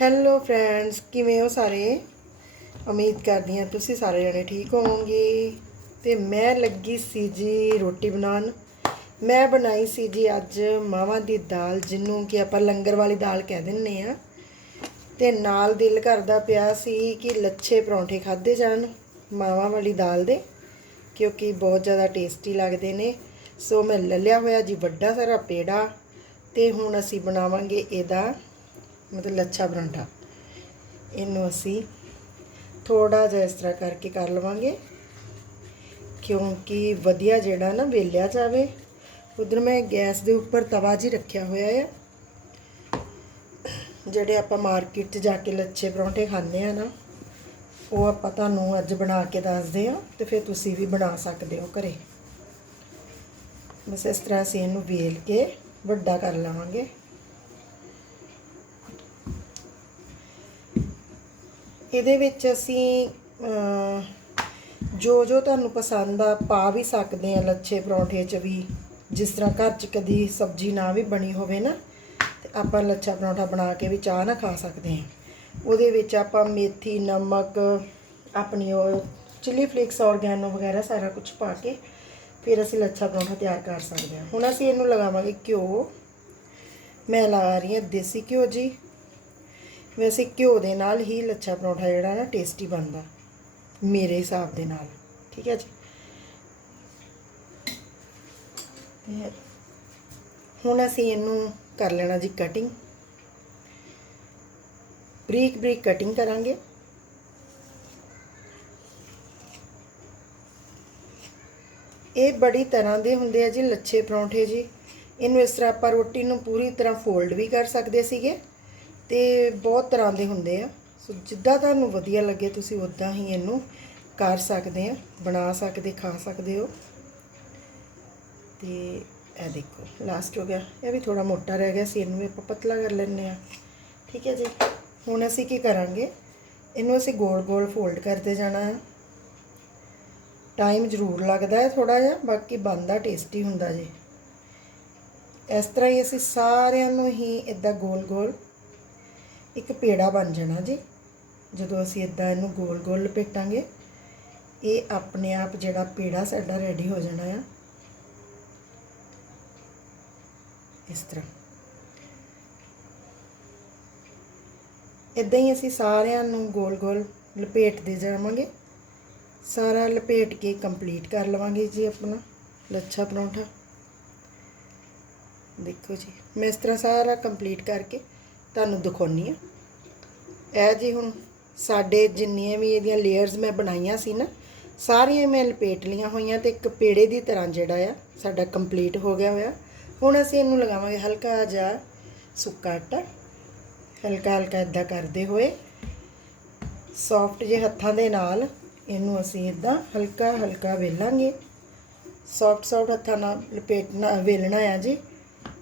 Hello friends ਕਿਵੇਂ ਹੋ ਸਾਰੇ? ਉਮੀਦ ਕਰਦੀ ਹਾਂ ਤੁਸੀਂ ਸਾਰੇ ਜਣੇ ਠੀਕ ਹੋਵੋਗੇ। ਤੇ ਮੈਂ ਲੱਗੀ ਸੀ ਜੀ ਰੋਟੀ ਬਣਾਉਣ। ਮੈਂ ਬਣਾਈ ਸੀ ਜੀ ਅੱਜ ਮਾਵਾਂ ਦੀ ਦਾਲ, ਜਿਹਨੂੰ ਕਿ ਆਪਾਂ ਲੰਗਰ ਵਾਲੀ ਦਾਲ ਕਹਿ ਦਿੰਨੇ ਆ ਤੇ ਨਾਲ ਦਿਲ ਕਰਦਾ ਪਿਆ ਸੀ ਕਿ ਲੱਛੇ ਪਰੌਂਠੇ ਖਾਦੇ ਜਾਣ ਮਾਵਾਂ ਵਾਲੀ ਦਾਲ ਦੇ, ਕਿਉਂਕਿ ਬਹੁਤ ਜ਼ਿਆਦਾ ਟੇਸਟੀ ਲੱਗਦੇ ਨੇ। ਸੋ ਮੈਂ ਲੱਲਿਆ ਹੋਇਆ ਜੀ ਵੱਡਾ ਸਾਰਾ ਪੇੜਾ, ਤੇ ਹੁਣ ਅਸੀਂ ਬਣਾਵਾਂਗੇ ਇਹਦਾ ਮਤਲਬ ਲੱਛਾ ਪਰੌਂਠਾ। ਇਹਨੂੰ ਅਸੀਂ ਥੋੜਾ ਜਿਹਾ ਇਸ ਤਰ੍ਹਾਂ ਕਰਕੇ ਕਰ ਲਵਾਂਗੇ। ਕਿਉਂਕਿ ਵਧੀਆ ਜਿਹੜਾ ਨਾ ਵੇਲਿਆ ਜਾਵੇ। ਉਧਰ ਮੈਂ ਗੈਸ ਦੇ ਉੱਪਰ ਤਵਾ ਜੀ ਰੱਖਿਆ ਹੋਇਆ ਆ। ਜਿਹੜੇ ਆਪਾਂ ਮਾਰਕੀਟ 'ਚ ਜਾ ਕੇ ਲੱਛੇ ਪਰੌਂਠੇ ਖਾਂਦੇ ਆ ਨਾ, ਉਹ ਆਪਾਂ ਤੁਹਾਨੂੰ ਅੱਜ ਬਣਾ ਕੇ ਦੱਸਦੇ ਆ ਤੇ ਫਿਰ ਤੁਸੀਂ ਵੀ ਬਣਾ ਸਕਦੇ ਹੋ ਘਰੇ। ਬਸ ਇਸ ਤਰ੍ਹਾਂ ਅਸੀਂ ਇਹਨੂੰ ਵੇਲ ਕੇ ਵੱਡਾ ਕਰ ਲਵਾਂਗੇ। ਇਹਦੇ ਵਿੱਚ ਅਸੀਂ ਜੋ ਜੋ ਤੁਹਾਨੂੰ ਪਸੰਦ ਆ, ਪਾ ਵੀ ਸਕਦੇ ਆ ਲੱਛੇ ਪਰੌਂਠੇ 'ਚ ਵੀ। ਜਿਸ ਤਰ੍ਹਾਂ ਘਰ 'ਚ ਕਦੀ ਸਬਜ਼ੀ ਨਾ ਵੀ ਬਣੀ ਹੋਵੇ ਨਾ, ਤੇ ਆਪਾਂ ਲੱਛਾ ਪਰੌਂਠਾ ਬਣਾ ਕੇ ਵੀ ਚਾਹ ਨਾ ਖਾ ਸਕਦੇ ਆ। ਉਹਦੇ ਵਿੱਚ ਆਪਾਂ ਮੇਥੀ, ਨਮਕ, ਆਪਣੀ ਉਹ ਚਿੱਲੀ ਫਲੇਕਸ ਔਰਗੈਨੋ ਵਗੈਰਾ ਸਾਰਾ ਕੁਝ ਪਾ ਕੇ ਫਿਰ ਅਸੀਂ ਲੱਛਾ ਪਰੌਂਠਾ ਤਿਆਰ ਕਰ ਸਕਦੇ ਹਾਂ ਹੁਣ ਅਸੀਂ ਇਹਨੂੰ ਲਗਾਵਾਂਗੇ ਘਿਓ। ਮੈਂ ਲਾ ਰਹੀ ਹਾਂ ਦੇਸੀ ਘਿਓ ਜੀ। ਵੈਸੇ ਘਿਓ ਦੇ ਨਾਲ ਹੀ ਲੱਛਾ ਪਰੌਂਠਾ ਜਿਹੜਾ ਨਾ ਟੇਸਟੀ ਬਣਦਾ, ਮੇਰੇ ਹਿਸਾਬ ਦੇ ਨਾਲ, ਠੀਕ ਹੈ ਜੀ? ਤੇ ਹੁਣ ਅਸੀਂ ਇਹਨੂੰ ਕਰ ਲੈਣਾ ਜੀ ਕਟਿੰਗ ਬਰੀਕ ਬਰੀਕ ਕਟਿੰਗ ਕਰਾਂਗੇ। ਇਹ ਬੜੀ ਤਰ੍ਹਾਂ ਦੇ ਹੁੰਦੇ ਆ ਜੀ ਲੱਛੇ ਪਰੌਂਠੇ ਜੀ। ਇਹਨੂੰ ਇਸ ਤਰ੍ਹਾਂ ਆਪਾਂ ਰੋਟੀ ਨੂੰ ਪੂਰੀ ਤਰ੍ਹਾਂ ਫੋਲਡ ਵੀ ਕਰ ਸਕਦੇ ਸੀਗੇ। ਤੇ ਬਹੁਤ ਤਰ੍ਹਾਂ ਦੇ ਹੁੰਦੇ ਆ। ਸੋ ਜਿੱਦਾਂ ਤੁਹਾਨੂੰ ਵਧੀਆ ਲੱਗੇ, ਤੁਸੀਂ ਉਦਾਂ ਹੀ ਇਹਨੂੰ ਕਰ ਸਕਦੇ ਆ, ਬਣਾ ਸਕਦੇ, ਖਾ ਸਕਦੇ ਹੋ। ਤੇ ਇਹ ਦੇਖੋ ਲਾਸਟ ਹੋ ਗਿਆ। ਇਹ ਵੀ ਥੋੜਾ ਮੋਟਾ ਰਹਿ ਗਿਆ ਸੀ, ਇਹਨੂੰ ਵੀ ਆਪਾਂ ਪਤਲਾ ਕਰ ਲੈਣੇ ਆ ਠੀਕ ਹੈ ਜੀ। ਹੁਣ ਅਸੀਂ ਕੀ ਕਰਾਂਗੇ? ਇਹਨੂੰ ਅਸੀਂ ਗੋਲ ਗੋਲ ਫੋਲਡ ਕਰਦੇ ਜਾਣਾ ਹੈ। ਟਾਈਮ ਜ਼ਰੂਰ ਲੱਗਦਾ ਹੈ ਥੋੜਾ ਜਿਹਾ, ਬਾਕੀ ਬਣਦਾ ਟੇਸਟੀ ਹੁੰਦਾ ਜੀ। ਇਸ ਤਰ੍ਹਾਂ ਹੀ ਅਸੀਂ ਸਾਰਿਆਂ ਨੂੰ ਹੀ ਇਦਾਂ ਗੋਲ ਗੋਲ ਇੱਕ ਪੇੜਾ ਬਣ ਜਾਣਾ ਜੀ। ਜਦੋਂ ਅਸੀਂ ਇਦਾਂ ਇਹਨੂੰ ਗੋਲ ਗੋਲ ਲਪੇਟਾਂਗੇ, ਇਹ ਆਪਣੇ ਆਪ ਜਿਹੜਾ ਪੇੜਾ ਸਾਡਾ ਰੈਡੀ ਹੋ ਜਾਣਾ ਆ। ਇਸ ਤਰ੍ਹਾਂ। ਇਦਾਂ ਹੀ ਅਸੀਂ ਸਾਰਿਆਂ ਨੂੰ ਗੋਲ ਗੋਲ ਲਪੇਟਦੇ ਜਾਵਾਂਗੇ। ਸਾਰਾ ਲਪੇਟ ਕੇ ਕੰਪਲੀਟ ਕਰ ਲਵਾਂਗੇ ਜੀ ਆਪਣਾ ਲੱਛਾ ਪਰੌਂਠਾ। ਦੇਖੋ ਜੀ, ਮੈਂ ਇਸ ਤਰ੍ਹਾਂ ਸਾਰਾ ਕੰਪਲੀਟ ਕਰਕੇ ਤੁਹਾਨੂੰ ਦਿਖਾਉਣੀ ਆ। ਇਹ ਜੀ ਹੁਣ ਸਾਡੇ ਜਿੰਨੀਆਂ ਵੀ ਇਹਦੀਆਂ ਲੇਅਰਸ ਮੈਂ ਬਣਾਈਆਂ ਸੀ ਨਾ, ਸਾਰੀਆਂ ਮੈਂ ਲਪੇਟ ਲੀਆਂ ਹੋਈਆਂ ਤੇ ਇੱਕ ਪੇੜੇ ਦੀ ਤਰ੍ਹਾਂ ਜਿਹੜਾ ਆ, ਸਾਡਾ ਕੰਪਲੀਟ ਹੋ ਗਿਆ ਹੋਇਆ। ਹੁਣ ਅਸੀਂ ਇਹਨੂੰ ਲਗਾਵਾਂਗੇ ਹਲਕਾ ਜਿਹਾ ਸੁੱਕਾ ਆਟਾ। ਹਲਕਾ ਹਲਕਾ ਇਦਾਂ ਕਰਦੇ ਹੋਏ ਸੌਫਟ ਜਿਹੇ ਹੱਥਾਂ ਦੇ ਨਾਲ ਇਹਨੂੰ ਅਸੀਂ ਇਦਾਂ ਹਲਕਾ ਹਲਕਾ ਵੇਲਾਂਗੇ। ਸੌਫਟ ਸੌਫਟ ਹੱਥਾਂ ਨਾਲ ਲਪੇਟਣਾ, ਵੇਲਣਾ ਆ ਜੀ।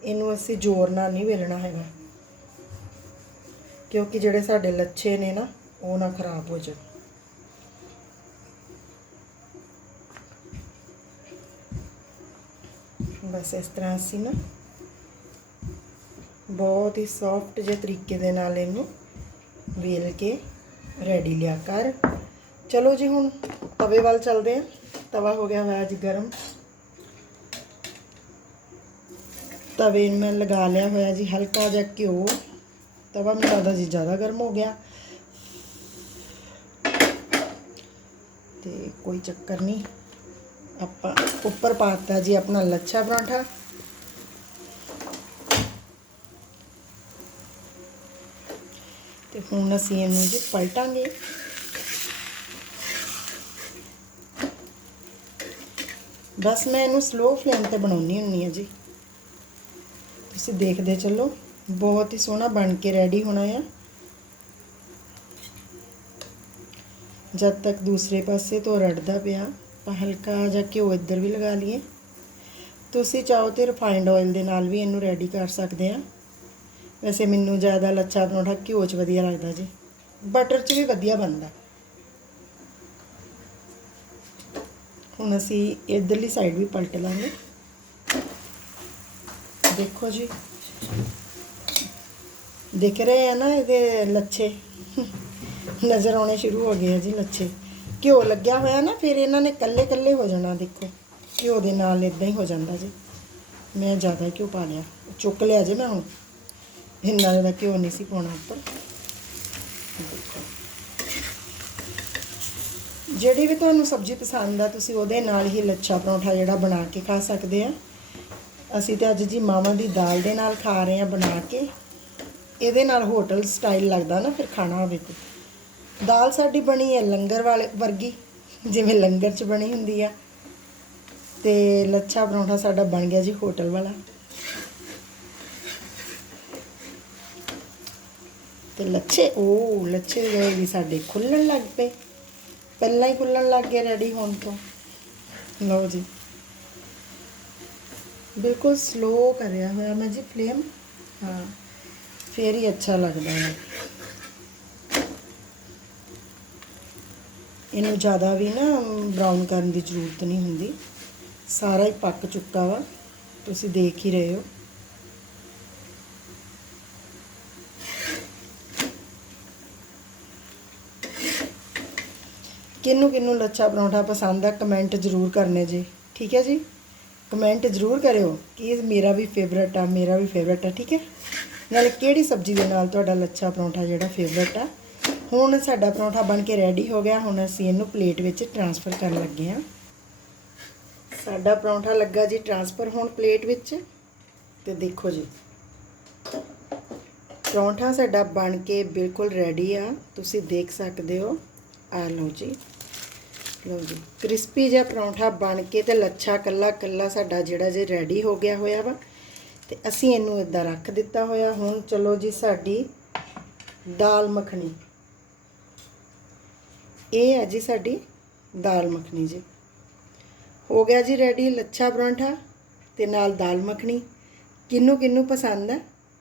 ਇਹਨੂੰ ਅਸੀਂ ਜ਼ੋਰ ਨਾਲ ਨਹੀਂ ਵੇਲਣਾ ਹੈਗਾ। ਕਿਉਂਕਿ ਜਿਹੜੇ ਸਾਡੇ ਲੱਛੇ ਨੇ ਨਾ, ਉਹ ਨਾ ਖਰਾਬ ਹੋ ਜਾਣ। ਬਸ ਇਸ ਤਰ੍ਹਾਂ ਅਸੀਂ ਨਾ ਬਹੁਤ ਹੀ ਸੌਫਟ ਜਿਹੇ ਤਰੀਕੇ ਦੇ ਨਾਲ ਇਹਨੂੰ ਵੇਲ ਕੇ ਰੈਡੀ ਲਿਆ ਕਰ। ਚਲੋ ਜੀ ਹੁਣ ਤਵੇ ਵੱਲ ਚੱਲਦੇ ਹਾਂ। ਤਵਾ ਹੋ ਗਿਆ ਹੋਇਆ ਜੀ ਗਰਮ। ਤਵੇ ਨੂੰ ਮੈਂ ਲਗਾ ਲਿਆ ਹੋਇਆ ਜੀ, ਹਲਕਾ ਜਿਹਾ ਘਿਓ। ਤਵਾ ਮੈਨੂੰ ਲੱਗਦਾ ਜੀ ਜ਼ਿਆਦਾ ਗਰਮ ਹੋ ਗਿਆ। ਤੇ ਕੋਈ ਚੱਕਰ ਨਹੀਂ। ਆਪਾਂ ਉੱਪਰ ਪਾਤਾ ਜੀ ਆਪਣਾ ਲੱਛਾ ਪਰਾਂਠਾ। ਤੇ ਹੁਣ ਅਸੀਂ ਇਹਨੂੰ ਜੀ ਪਲਟਾਂਗੇ। ਬਸ ਮੈਂ ਇਹਨੂੰ ਸਲੋ ਫਲੇਮ ਤੇ ਬਣਾਉਣੀ ਹੁੰਨੀ ਆ ਜੀ। ਤੁਸੀਂ ਦੇਖਦੇ ਚੱਲੋ। ਬਹੁਤ ਹੀ ਸੋਹਣਾ ਬਣ ਕੇ ਰੈਡੀ ਹੋਣਾ ਆ। ਜਦ ਤੱਕ ਦੂਸਰੇ ਪਾਸੇ ਤੋਂ ਰੜਦਾ ਪਿਆ ਆਪਾਂ ਹਲਕਾ ਜਿਹਾ ਘਿਓ ਇੱਧਰ ਵੀ ਲਗਾ ਲਈਏ। ਤੁਸੀਂ ਚਾਹੋ ਤੇ ਰਿਫਾਈਨਡ ਆਇਲ ਦੇ ਨਾਲ ਵੀ ਇਹਨੂੰ ਰੈਡੀ ਕਰ ਸਕਦੇ ਆ। ਵੈਸੇ ਮੈਨੂੰ ਜ਼ਿਆਦਾ ਲੱਛਾ ਪਰੌਂਠਾ ਘਿਓ 'ਚ ਵਧੀਆ ਲੱਗਦਾ ਜੀ। ਬਟਰ 'ਚ ਵੀ ਵਧੀਆ ਬਣਦਾ। ਹੁਣ ਅਸੀਂ ਇਧਰਲੀ ਸਾਈਡ ਵੀ ਪਲਟ ਲਾਂਗੇ। ਦੇਖੋ ਜੀ। ਦਿਖ ਰਹੇ ਆ ਨਾ ਇਹਦੇ ਲੱਛੇ। ਨਜ਼ਰ ਆਉਣੇ ਸ਼ੁਰੂ ਹੋ ਗਏ ਆ ਜੀ ਲੱਛੇ। ਘਿਓ ਲੱਗਿਆ ਹੋਇਆ ਨਾ, ਫਿਰ ਇਹਨਾਂ ਨੇ ਕੱਲੇ ਕੱਲੇ ਹੋ ਜਾਣਾ, ਦੇਖੋ। ਘਿਓ ਦੇ ਨਾਲ ਇਦਾਂ ਹੀ ਹੋ ਜਾਂਦਾ ਜੀ। ਮੈਂ ਜ਼ਿਆਦਾ ਘਿਓ ਪਾ ਲਿਆ। ਚੁੱਕ ਲਿਆ ਜੇ ਮੈਂ ਹੁਣ। ਇੰਨਾ ਜ਼ਿਆਦਾ ਘਿਓ ਨਹੀਂ ਸੀ ਪਾਉਣਾ ਉੱਪਰ। ਜਿਹੜੀ ਵੀ ਤੁਹਾਨੂੰ ਸਬਜ਼ੀ ਪਸੰਦ ਆ, ਤੁਸੀਂ ਉਹਦੇ ਨਾਲ ਹੀ ਲੱਛਾ ਪਰੌਂਠਾ ਜਿਹੜਾ ਬਣਾ ਕੇ ਖਾ ਸਕਦੇ ਆ। ਅਸੀਂ ਤੇ ਅੱਜ ਜੀ ਮਾਵਾਂ ਦੀ ਦਾਲ ਦੇ ਨਾਲ ਖਾ ਰਹੇ ਆ ਬਣਾ ਕੇ। ਇਹਦੇ ਨਾਲ ਹੋਟਲ ਸਟਾਈਲ ਲੱਗਦਾ ਨਾ ਫਿਰ ਖਾਣਾ ਹੋਵੇ ਤੇ ਦਾਲ ਸਾਡੀ ਬਣੀ ਹੈ ਲੰਗਰ ਵਾਲੇ ਵਰਗੀ, ਜਿਵੇਂ ਲੰਗਰ 'ਚ ਬਣੀ ਹੁੰਦੀ ਆ। ਤੇ ਲੱਛਾ ਪਰੌਂਠਾ ਸਾਡਾ ਬਣ ਗਿਆ ਜੀ ਹੋਟਲ ਵਾਲਾ। ਤੇ ਲੱਛੇ ਉਹ ਲੱਛੇ ਜਿਹੜੇ ਵੀ ਸਾਡੇ ਖੁੱਲਣ ਲੱਗ ਪਏ। ਪਹਿਲਾਂ ਹੀ ਖੁੱਲਣ ਲੱਗ ਗਏ ਰੈਡੀ ਹੋਣ ਤੋਂ। ਲਓ ਜੀ। ਬਿਲਕੁਲ ਸਲੋ ਕਰਿਆ ਹੋਇਆ ਮੈਂ ਜੀ ਫਲੇਮ ਹਾਂ। ਫਿਰ ਹੀ ਅੱਛਾ ਲੱਗਦਾ ਹੈ। ਇਹਨੂੰ ਜ਼ਿਆਦਾ ਵੀ ਨਾ ਬਰਾਊਨ ਕਰਨ ਦੀ ਜ਼ਰੂਰਤ ਨਹੀਂ ਹੁੰਦੀ। ਸਾਰਾ ਹੀ ਪੱਕ ਚੁੱਕਾ ਵਾ। ਤੁਸੀਂ ਦੇਖ ਹੀ ਰਹੇ ਹੋ। ਕਿਹਨੂੰ ਕਿਹਨੂੰ ਲੱਛਾ ਪਰੌਂਠਾ ਪਸੰਦ ਆ ਕਮੈਂਟ ਜ਼ਰੂਰ ਕਰਨੇ ਜੀ। ਠੀਕ ਹੈ ਜੀ? ਕਮੈਂਟ ਜ਼ਰੂਰ ਕਰਿਓ। ਕਿ ਮੇਰਾ ਵੀ ਫੇਵਰਟ ਆ, ਮੇਰਾ ਵੀ ਫੇਵਰਟ ਆ, ਠੀਕ ਹੈ? ਨਾਲੇ ਕਿਹੜੀ ਸਬਜ਼ੀ ਦੇ ਨਾਲ ਤੁਹਾਡਾ ਲੱਛਾ ਪਰੌਂਠਾ ਜਿਹੜਾ ਫੇਵਰਟ ਆ? ਹੁਣ ਸਾਡਾ ਪਰੌਂਠਾ ਬਣ ਕੇ ਰੈਡੀ ਹੋ ਗਿਆ, ਹੁਣ ਅਸੀਂ ਇਹਨੂੰ ਪਲੇਟ ਵਿੱਚ ਟ੍ਰਾਂਸਫਰ ਕਰਨ ਲੱਗੇ ਹਾਂ। ਸਾਡਾ ਪਰੌਂਠਾ ਲੱਗਾ ਜੀ ਟ੍ਰਾਂਸਫਰ ਹੁਣ ਪਲੇਟ ਵਿੱਚ। ਤੇ ਦੇਖੋ ਜੀ, ਪਰੌਂਠਾ ਸਾਡਾ ਬਣ ਕੇ ਬਿਲਕੁਲ ਰੈਡੀ ਆ। ਤੁਸੀਂ ਦੇਖ ਸਕਦੇ ਹੋ। ਆ ਲਓ ਜੀ ਲਓ ਜੀ ਕ੍ਰਿਸਪੀ ਜਿਹਾ ਪਰੌਂਠਾ ਬਣ ਕੇ ਤੇ ਲੱਛਾ ਕੱਲਾ ਕੱਲਾ ਸਾਡਾ ਜਿਹੜਾ ਜੇ ਰੈਡੀ ਹੋ ਗਿਆ ਹੋਇਆ ਵਾ। ਤੇ ਅਸੀਂ ਇਹਨੂੰ ਇਦਾਂ ਰੱਖ ਦਿੱਤਾ ਹੋਇਆ। ਹੁਣ ਚਲੋ ਜੀ ਸਾਡੀ ਦਾਲ ਮੱਖਣੀ। ਇਹ ਹੈ ਜੀ ਸਾਡੀ ਦਾਲ ਮੱਖਣੀ ਜੀ। ਹੋ ਗਿਆ ਜੀ ਰੈਡੀ ਲੱਛਾ ਪਰੌਂਠਾ ਤੇ ਨਾਲ ਦਾਲ ਮੱਖਣੀ। ਕਿੰਨੂੰ ਕਿੰਨੂੰ ਪਸੰਦ ਹੈ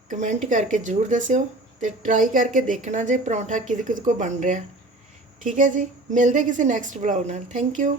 ਕਮੈਂਟ ਕਰਕੇ ਜ਼ਰੂਰ ਦੱਸਿਓ ਤੇ ਟਰਾਈ ਕਰਕੇ ਦੇਖਣਾ ਜੇ ਪਰੌਂਠਾ ਕਿਹਦੇ ਕਿਹਦੇ ਕੋ ਬਣ ਰਿਹਾ। ਠੀਕ ਹੈ ਜੀ, ਮਿਲਦੇ ਕਿਸੇ ਨੈਕਸਟ ਵਲੌਗ ਨਾਲ। Thank you